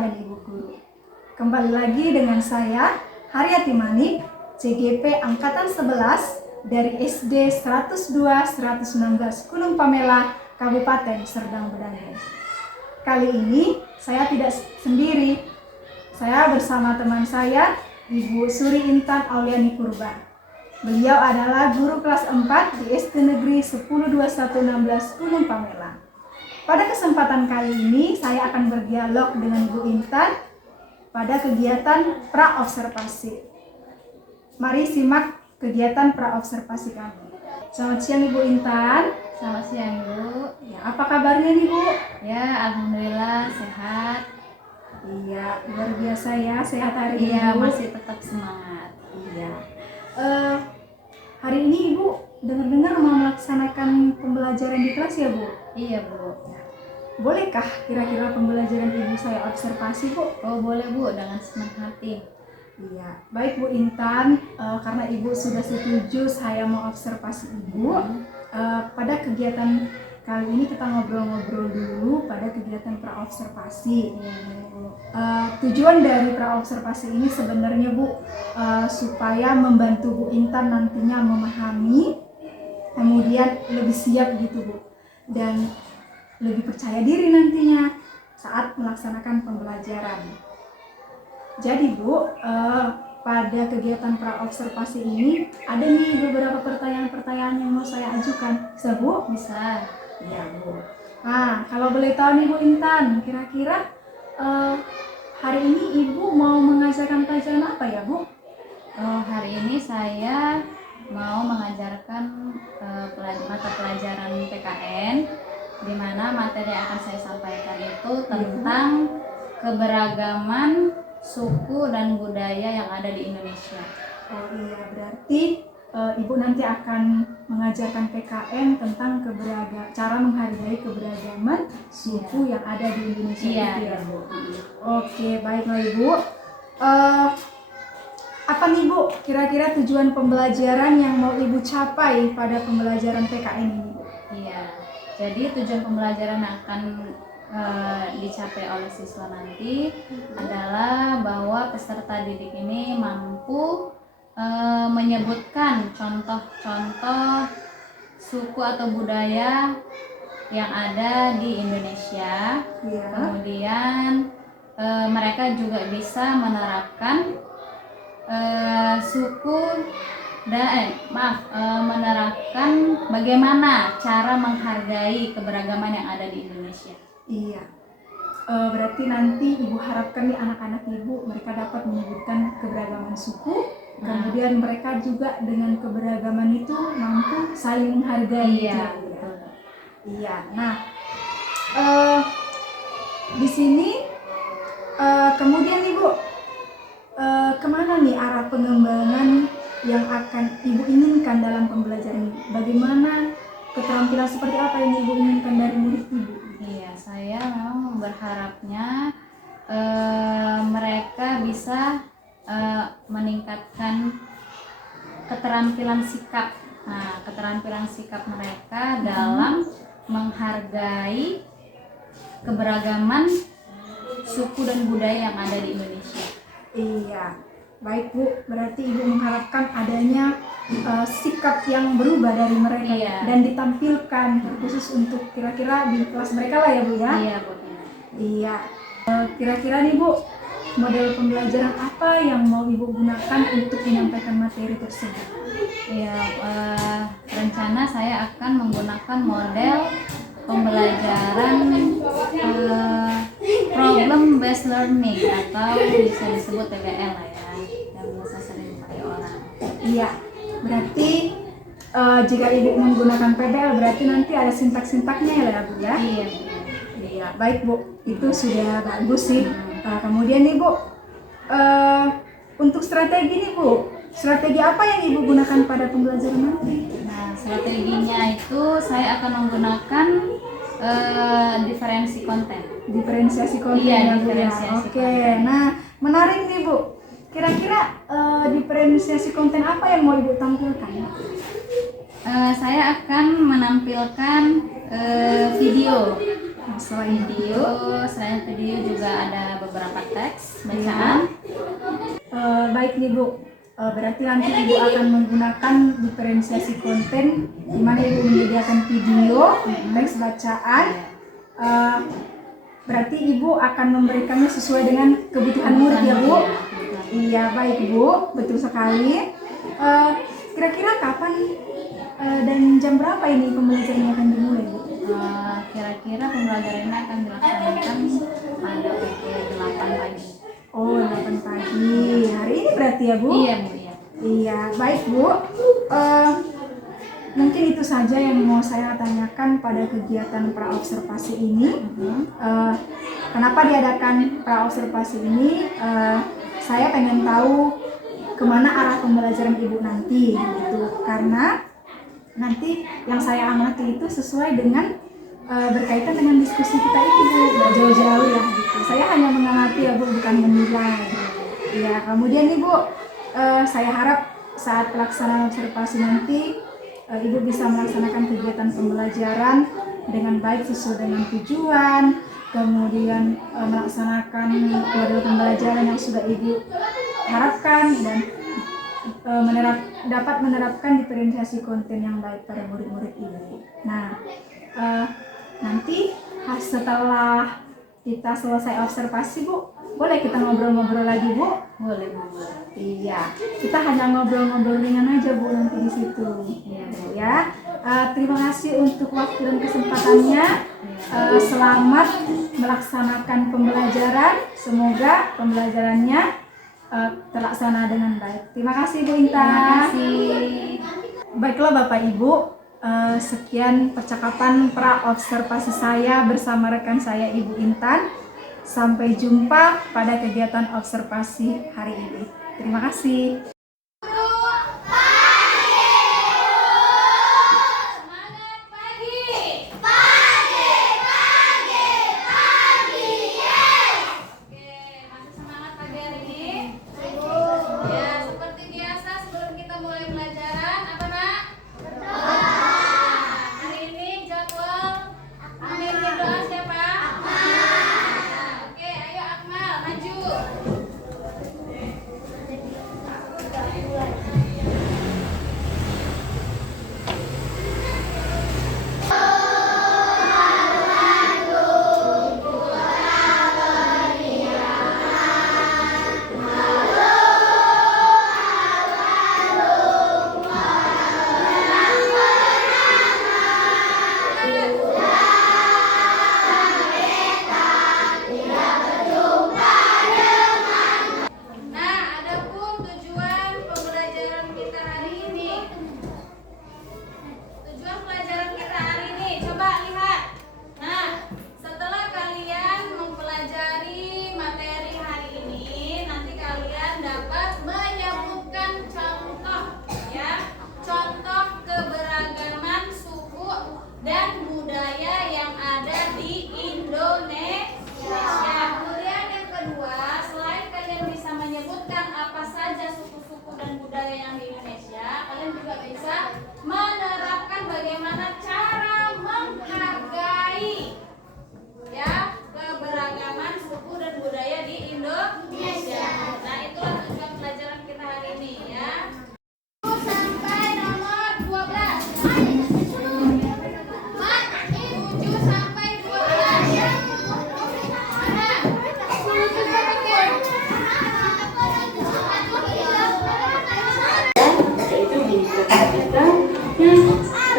dan Ibu Guru. Kembali lagi dengan saya, Haryati Manik, CGP Angkatan 11 dari SD 102-116 Gunung Pamela, Kabupaten Serdang Bedagai. Kali ini saya tidak sendiri, saya bersama teman saya, Ibu Suri Intan Auliani Purba. Beliau adalah guru kelas 4 di SD Negeri 102116 Gunung Pamela. Pada kesempatan kali ini, saya akan berdialog dengan Bu Intan pada kegiatan praobservasi. Mari simak kegiatan praobservasi kami. Selamat siang Ibu Intan. Selamat siang Bu. Ya, apa kabarnya nih Bu? Ya, alhamdulillah sehat. Iya, luar biasa ya sehat hari ini. Iya, masih tetap semangat. Iya. Hari ini Ibu dengar-dengar mau melaksanakan pembelajaran di kelas ya Bu? Iya Bu. Bolehkah kira-kira pembelajaran Ibu saya observasi Bu? Oh boleh Bu, dengan senang hati. Iya, baik Bu Intan, karena Ibu sudah setuju saya mau observasi Ibu. Pada kegiatan kali ini kita ngobrol-ngobrol dulu pada kegiatan praobservasi. Tujuan dari praobservasi ini sebenarnya Bu, supaya membantu Bu Intan nantinya memahami, kemudian lebih siap gitu Bu, dan lebih percaya diri nantinya saat melaksanakan pembelajaran. Jadi Bu, pada kegiatan praobservasi ini ada nih beberapa pertanyaan-pertanyaan yang mau saya ajukan. Bisa Bu? Bisa. Iya Bu. Nah, kalau boleh tahu nih Bu Intan, kira-kira hari ini Ibu mau mengajarkan pelajaran apa ya Bu? Hari ini saya mau mengajarkan mata pelajaran PKN, di mana materi yang akan saya sampaikan itu tentang keberagaman suku dan budaya yang ada di Indonesia. Oh iya, berarti Ibu nanti akan mengajarkan PKN tentang cara menghargai keberagaman suku yang ada di Indonesia. Iya, gitu ya Bu. Oke, baiklah Ibu. Apa nih Bu, kira-kira tujuan pembelajaran yang mau Ibu capai pada pembelajaran PKN ini Bu? Iya. Jadi tujuan pembelajaran yang akan dicapai oleh siswa nanti adalah bahwa peserta didik ini mampu menyebutkan contoh-contoh suku atau budaya yang ada di Indonesia. Ya. Kemudian mereka juga bisa menerapkan menerapkan bagaimana cara menghargai keberagaman yang ada di Indonesia. Iya. Berarti nanti Ibu harapkan nih anak-anak Ibu mereka dapat menyebutkan keberagaman suku, kemudian mereka juga dengan keberagaman itu mampu saling menghargai. Iya. Gitu ya. Iya. Nah, di sini kemudian Ibu kemana nih arah pengembangan yang akan Ibu inginkan dalam pembelajaran ini? Bagaimana keterampilan seperti apa yang Ibu inginkan dari murid Ibu? Iya, saya memang berharapnya mereka bisa meningkatkan keterampilan sikap. Nah, keterampilan sikap mereka dalam menghargai keberagaman suku dan budaya yang ada di Indonesia. Iya, baik Bu. Berarti Ibu mengharapkan adanya sikap yang berubah dari mereka. Iya. Dan ditampilkan khusus untuk kira-kira di kelas mereka lah ya Bu ya. Iya Bu. Iya. Kira-kira nih Bu, model pembelajaran apa yang mau Ibu gunakan untuk menyampaikan materi tersebut? Iya, rencana saya akan menggunakan model pembelajaran problem based learning atau bisa disebut PBL lah ya, yang biasa sering dipakai orang. Iya, berarti jika Ibu menggunakan PBL berarti nanti ada sintak-sintaknya ya Bu ya? Iya. Iya, baik Bu, itu sudah bagus sih. Kemudian nih Bu, untuk strategi nih Bu, strategi apa yang Ibu gunakan pada pembelajaran nanti? Nah, strateginya itu saya akan menggunakan diferensi konten. Diferensiasi konten Iya, ya Bu ya. diferensiasi Oke, konten. nah menarik nih Bu. Kira-kira diferensiasi konten apa yang mau Ibu tampilkan? Saya akan menampilkan video. Selain Selain video juga ada beberapa teks bacaan. Baik nih Bu, berarti nanti Ibu akan menggunakan diferensiasi konten di mana Ibu menyediakan video, teks bacaan. Berarti Ibu akan memberikannya sesuai dengan kebutuhan murid ya Bu? Iya, baik Bu, betul sekali. Kira-kira kapan dan jam berapa ini pembelajarannya akan dimulai Bu? Kira-kira pembelajaran ini akan dilaksanakan pada pukul 8 pagi. Oh, 8 pagi. Hari ini berarti ya Bu? Iya Bu, iya. Iya, baik Bu. Mungkin itu saja yang mau saya tanyakan pada kegiatan praobservasi ini. Kenapa diadakan praobservasi ini? Saya pengen tahu kemana arah pembelajaran Ibu nanti, gitu. Karena nanti yang saya amati itu sesuai dengan berkaitan dengan diskusi kita itu Bu, nggak jauh-jauh ya gitu. Saya hanya mengamati ya Bu, bukan menilai. Ya, kemudian nih Bu, saya harap saat pelaksanaan observasi nanti Ibu bisa melaksanakan kegiatan pembelajaran dengan baik sesuai dengan tujuan, kemudian melaksanakan model pembelajaran yang sudah Ibu harapkan dan dapat menerapkan diferensiasi konten yang baik pada murid-murid Ibu. Nah, nanti setelah kita selesai observasi Bu, boleh kita ngobrol-ngobrol lagi Bu? Boleh Bu. Iya, kita hanya ngobrol-ngobrol ringan aja Bu nanti di situ. Iya Bu. Ya, terima kasih untuk waktu dan kesempatannya. Selamat melaksanakan pembelajaran. Semoga pembelajarannya terlaksana dengan baik. Terima kasih Bu Intan. Terima kasih. Baiklah Bapak Ibu, sekian percakapan praobservasi saya bersama rekan saya Ibu Intan. Sampai jumpa pada kegiatan observasi hari ini. Terima kasih.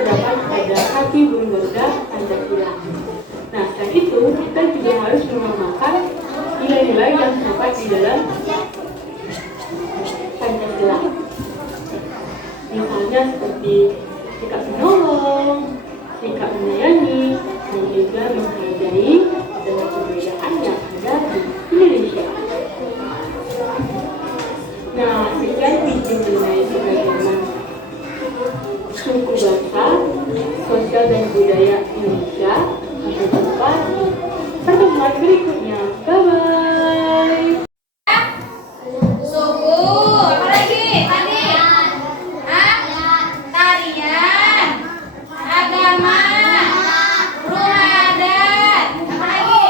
terdapat pada kaki burung Garuda Pancasila. Nah, selain itu kita juga harus mengamalkan nilai-nilai yang terdapat di dalam Pancasila. Misalnya seperti sikap menolong, sikap menyayangi, dan juga menghargai dengan perbedaan yang ada di Indonesia. Nah, sekian video mengenai keberagaman suku bangsa, sosial dan budaya Indonesia. Sampai jumpa di pertemuan berikutnya. Bye-bye. Suku, apa lagi? Tadi? Tarian, agama, rumah adat, apa lagi?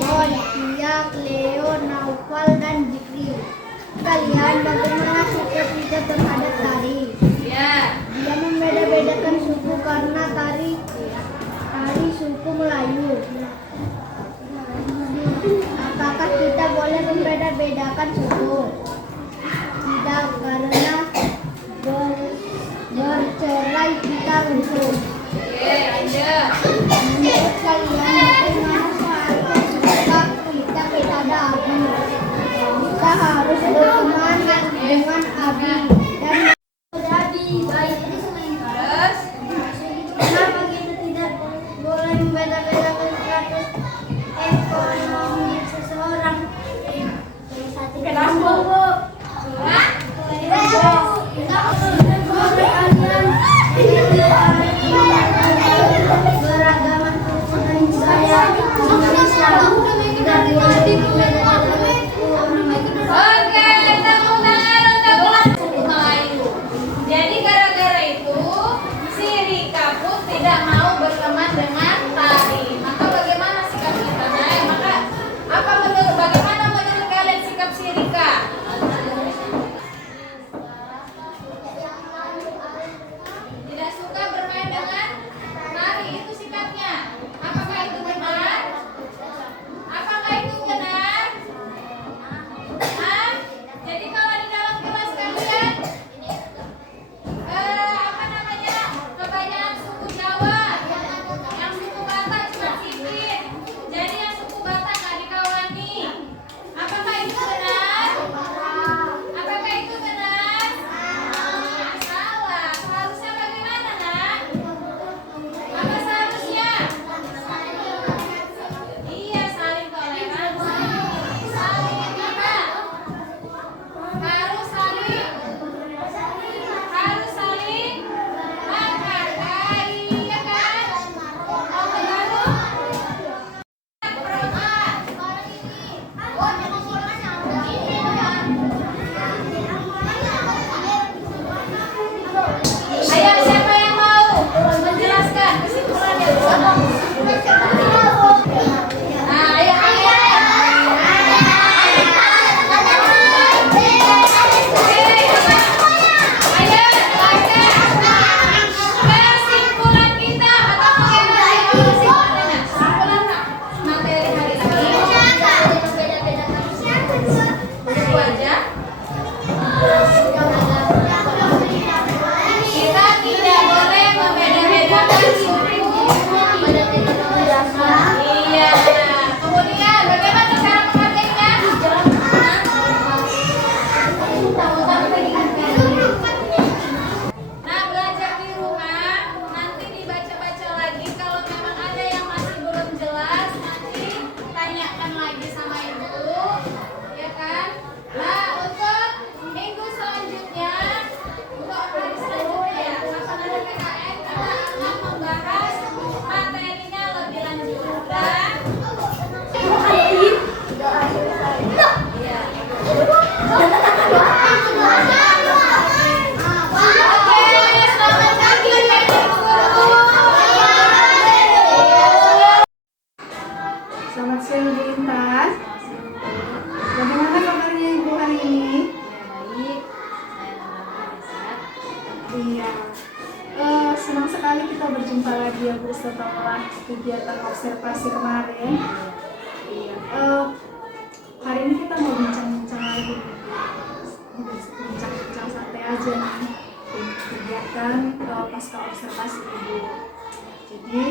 Bon, Tia, Cleo, Naufal, dan Jikri. Kalian bagaimana sikap kita terhadap tari? Dia membeda-bedakan suku karena tari suku Melayu. Apakah kita boleh membeda-bedakan suku? Tidak, karena bercerai kita rusuh. Menurut kalian bagaimana seharusnya sikap kita kepada Abi? Kita harus berteman dengan Abi dan Abi baik. Kenapa kita tidak boleh membeda-bedakan status ekonomi seseorang? Kenapa, Bu? Beragaman dan budaya Indonesia tidak boleh dibedakan. Oke, tepuk tangan untuk suku Melayu. Jadi gara-gara itu si Rika pun tidak mau berteman dengan tari. Maka bagaimana sikap kita? Bagaimana menurut kalian sikap si Rika? Tidak suka bermain dengan tari, itu sikapnya. Apakah itu benar? Apakah itu benar? Hah? Jadi kalau di dalam kelas kalian kebanyakan suku Jawa, yang suku Batak cuma sedikit. Jadi yang suku Batak nggak dikawani. Apakah itu benar? Apakah itu benar? Salah. Seharusnya bagaimana, nak? Apa seharusnya? Iya, saling toleransi, saling terima. Harus saling menghargai, ya kan? Mau bergabung? Ayo, siapa yang mau menjelaskan kesimpulannya? Nah, ayo. Kesimpulan kita atau bagaimana kesimpulannya? Kesimpulan materi hari ini itu aja. Kita tidak boleh membeda-bedakan suku. Iya. Kemudian bagaimana cara menghargainya? Nah, belajar di rumah nanti dibaca-baca lagi. Kalau memang ada yang masih belum jelas, nanti tanyakan lagi sama ibu, ya kan? Nah, untuk minggu selanjutnya, untuk hari selanjutnya ya, pelaksanaan PKN kita akan membahas materinya lebih lanjut. Dan iya. Oke, selamat pagi Ibu Guru. Selamat siang Ibu Intan. Bagaimana kabarnya Ibu hari ini? Baik, saya alhamdulillah sehat. Iya. Senang sekali kita berjumpa lagi ya Bu setelah kegiatan observasi kemarin. Iya. Hari ini kita mau bincang-bincang lagi. Bincang-bincang santai aja nih. Kegiatan pasca observasi Ibu. Jadi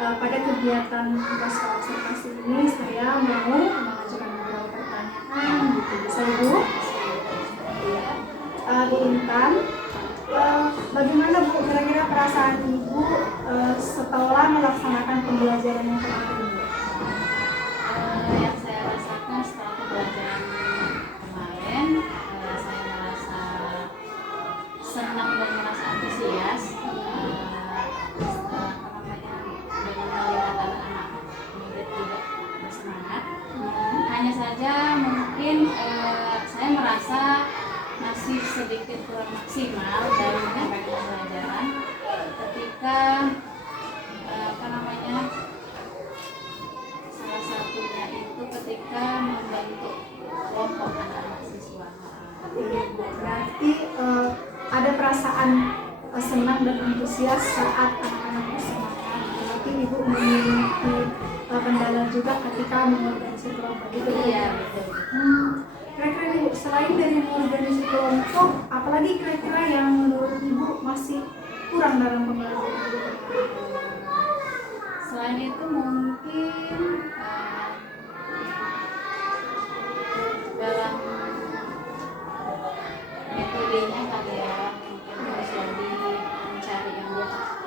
pada kegiatan pasca observasi ini saya mau mengajukan beberapa pertanyaan gitu. Bisa Ibu? Bu Intan, bagaimana Bu kira-kira perasaan Ibu setelah melaksanakan pembelajaran yang kemarin? Yang saya rasakan setelah pembelajaran kemarin, saya merasa senang dan merasa antusias dengan melihat anak-anak murid juga bersemangat. Hanya saja mungkin saya merasa masih sedikit kurang maksimal dalam menyampaikan pembelajaran ketika salah satunya perasaan senang dan antusias saat anak-anak bersemangat. Berarti ibu memiliki kendala juga ketika mengorganisasi kelompok itu. Iya, betul. Kira-kira ibu selain dari mengorganisasi kelompok, apalagi kira-kira yang menurut ibu masih kurang dalam pembelajaran ibu? Selain itu mungkin dalam metodenya kali ya, mungkin harus lebih mencari yang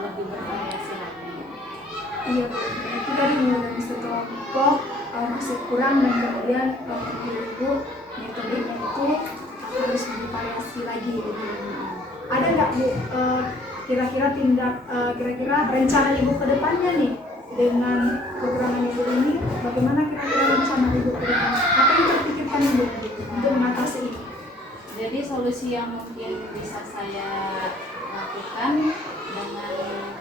lebih bervariasi lagi. Iya, itu tadi mengorganisasi kelompok masih kurang, dan kemudian ibu metodenya itu harus bervariasi lagi gitu. Ada nggak Bu kira-kira kira-kira rencana ibu ke depannya nih dengan kekurangan ibu ini, bagaimana kira-kira rencana ibu ke depan? Apa yang terpikirkan ibu untuk mengatasi ini? Jadi solusi yang mungkin bisa saya lakukan dengan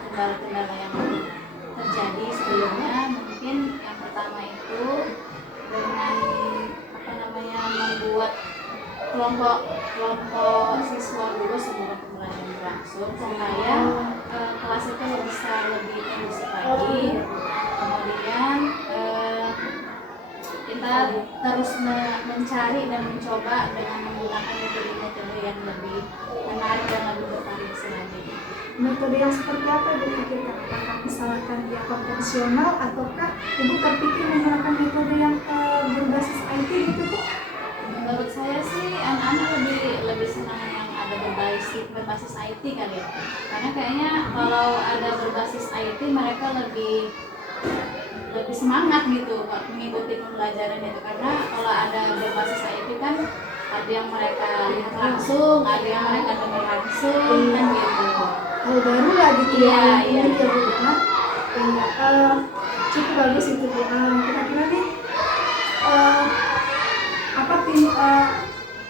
kendala-kendala yang terjadi sebelumnya, mungkin yang pertama itu dengan membuat kelompok siswa dulu sebelum pembelajaran berlangsung, supaya kelas itu bisa lebih kondusif lagi. Kemudian kita terus mencari dan mencoba dengan menggunakan metode-metode yang lebih menarik dan lebih bervariasi lagi. Metode yang seperti apa ibu pikirkan? Apakah misalkan dia konvensional, ataukah ibu terpikir menggunakan metode yang berbasis IT gitu Bu? Menurut saya sih anak-anak lebih senang yang ada berbasis IT kali ya. Karena kayaknya kalau ada berbasis IT mereka lebih semangat gitu mengikuti pembelajaran itu, karena kalau ada berbasis IT kan ada yang mereka lihat langsung, ada yang mereka dengar langsung, kan gitu. Hal baru lah gitu ya. Iya. Ini ya Bu ya. Iya, cukup bagus itu Bu. Kira-kira nih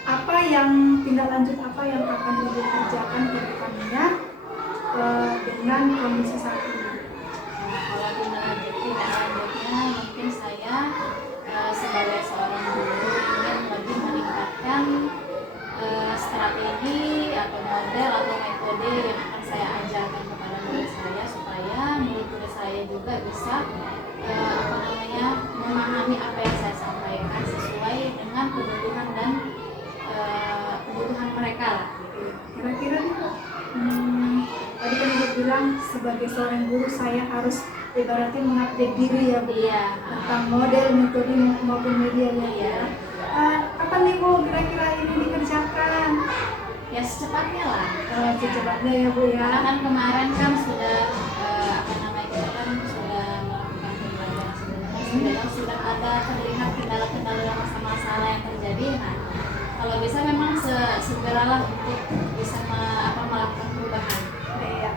apa yang tindak lanjut apa yang akan ibu kerjakan ke depannya dengan kondisi saat ini? Kalau tindak lanjutnya mungkin saya sebagai seorang guru ingin lebih meningkatkan strategi atau model atau metode yang akan saya ajarkan kepada murid saya, supaya murid saya juga bisa memahami apa yang saya sampaikan sesuai dengan kebutuhan dan kebutuhan mereka lah. Kira-kira nih Bu, tadi kan ibu bilang sebagai seorang guru saya harus ibaratnya mengupdate diri ya Bu, Iya. tentang model, metode maupun media ya. Iya. Kapan nih Bu kira-kira ini dikerjakan? Ya secepatnya lah. Secepatnya ya Bu ya. Karena kan kemarin kan sudah kita kan sudah melakukan pembelajaran sebelumnya, sudah ada terlihat kendala-kendala dan masalah-masalah yang terjadi. Nah, kalau bisa memang segeralah untuk bisa melakukan perubahan. Iya.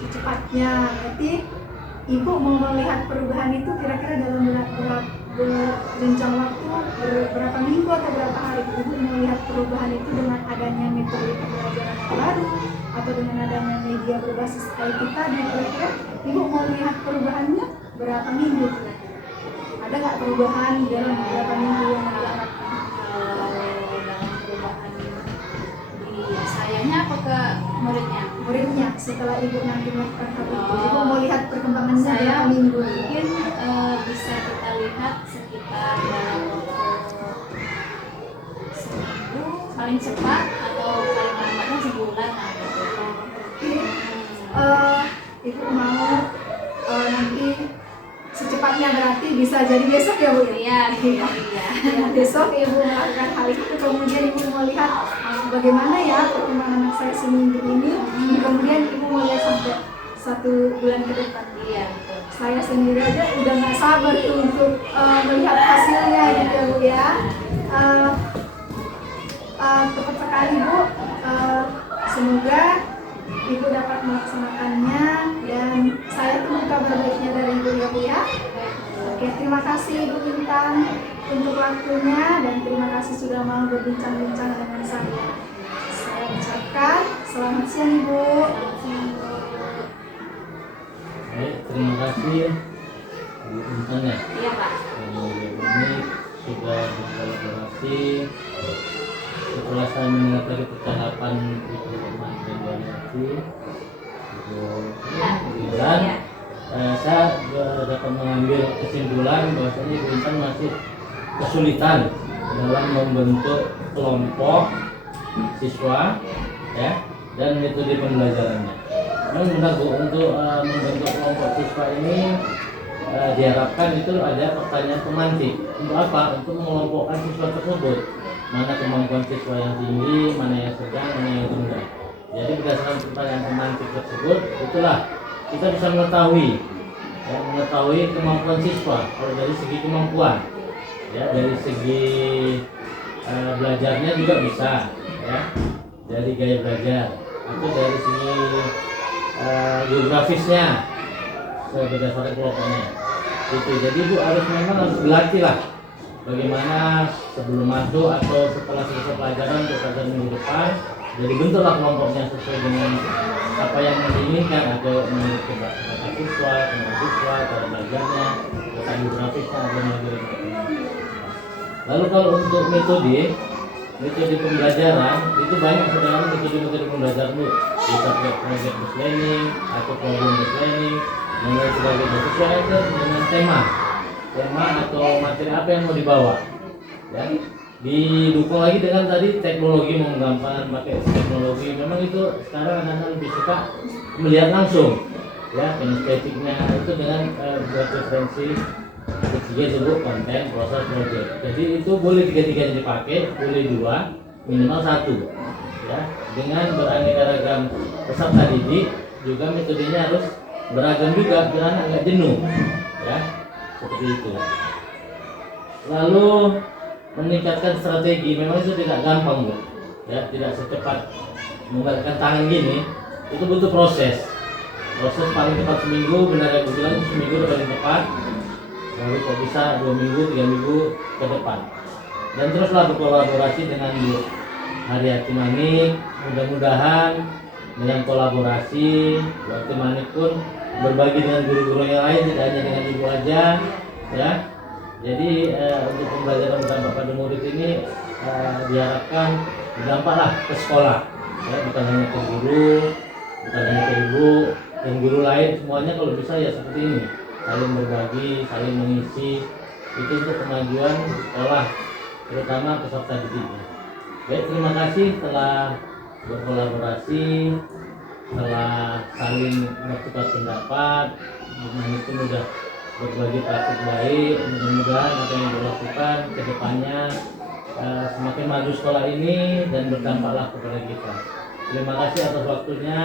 Secepatnya, berarti ibu mau melihat perubahan itu kira-kira dalam berjenjang waktu berapa minggu atau berapa hari ibu mau melihat perubahan itu dengan adanya metode pembelajaran yang baru atau dengan adanya media berbasis IT tadi, kira-kira ibu mau melihat perubahannya berapa minggu kira-kira? Ada nggak perubahan dalam beberapa minggu yang diharapkan? Kalau dalam perubahan di sayanya apa ke muridnya setelah ibu nanti melakukan hal itu, ibu mau lihat perkembangannya saya berapa minggu? mungkin bisa kita lihat sekitar dalam waktu seminggu paling cepat, atau paling lambatnya sebulan lah gitu. Ibu mau nanti secepatnya, berarti bisa jadi besok ya Bu ya? Iya. Ya, besok ibu melakukan hal itu, kemudian ibu mau lihat bagaimana ya perkembangan anak saya seminggu ini, kemudian ibu mau lihat sampai 1 bulan ke depan. Iya, betul. Saya sendiri aja udah nggak sabar tuh untuk melihat hasilnya gitu ya Bu ya. Tepat sekali Bu. Semoga ibu dapat melaksanakannya, dan saya tunggu kabar baiknya dari ibu ya Bu ya. Oke, terima kasih Ibu Intan untuk waktunya, dan terima kasih sudah mau berbincang-bincang dengan saya. Saya ucapkan selamat siang Ibu. Baik, terima kasih Bu Intan ya. Iya Pak. Ini sudah berkolaborasi setelah saya mendengar dari percakapan Ibu Irman dan Bu Ariati, Ibu Intan, saya dapat mengambil kesimpulan bahwasanya Ibu Intan masih kesulitan dalam membentuk kelompok siswa, ya, dan metode pembelajarannya. Memang benar Bu, untuk membentuk kelompok siswa ini diharapkan itu ada pertanyaan pemantik. Untuk apa? Untuk mengelompokkan siswa tersebut. Mana kemampuan siswa yang tinggi, mana yang sedang, mana yang rendah. Jadi berdasarkan pertanyaan pemantik tersebut, itulah kita bisa mengetahui kemampuan siswa. Kalau dari segi kemampuan, ya, dari segi belajarnya juga bisa, ya, dari gaya belajar, atau dari segi geografisnya, berdasarkan kelompoknya. Itu. Jadi Bu memang harus dilatih lah. Bagaimana sebelum masuk atau setelah selesai pelajaran untuk pelajaran minggu depan, jadi bentuklah kelompoknya sesuai dengan apa yang diinginkan, atau menurut kata siswa, cara belajarnya, letak geografisnya, dan lain-lain. Lalu kalau untuk metode pembelajaran itu banyak sebenarnya metode pembelajaran Bu. Bisa project based learning atau problem based learning dan lain sebagainya, sesuai dengan tema atau materi apa yang mau dibawa, ya. Didukung lagi dengan tadi teknologi, menggambar pakai teknologi. Memang itu sekarang anak-anak lebih suka melihat langsung, ya, kinestetiknya itu dengan buat referensi ketiga disebut konten, proses, project. Jadi itu boleh tiga-tiganya dipakai, boleh 2, minimal 1, ya. Dengan beraneka ragam peserta didik, juga metodenya harus beragam juga biar anak nggak jenuh, ya, seperti itu. Lalu meningkatkan strategi, memang itu tidak gampang Bu, ya, tidak secepat menggerakkan tangan gini, itu butuh proses paling cepat seminggu, benar yang bilang seminggu udah paling cepat, lalu kok bisa 2 minggu, 3 minggu ke depan, dan teruslah berkolaborasi dengan Bu Haryati Manik. Mudah-mudahan dengan kolaborasi Bu Haryati Manik pun berbagi dengan guru-guru yang lain, tidak hanya dengan Ibu aja, ya. Jadi untuk pembelajaran berdampak pada murid ini diharapkan berdampaklah ke sekolah, ya, bukan hanya ke guru, bukan hanya ke ibu dan guru lain, semuanya kalau bisa ya seperti ini, saling berbagi, saling mengisi, itu untuk kemajuan sekolah, terutama peserta didiknya. Baik, terima kasih telah berkolaborasi, telah saling bertukar pendapat, mungkin sudah berbagi praktik baik. Mudah-mudahan apa yang dilakukan ke depannya semakin maju sekolah ini dan berdampaklah kepada kita. Terima kasih atas waktunya.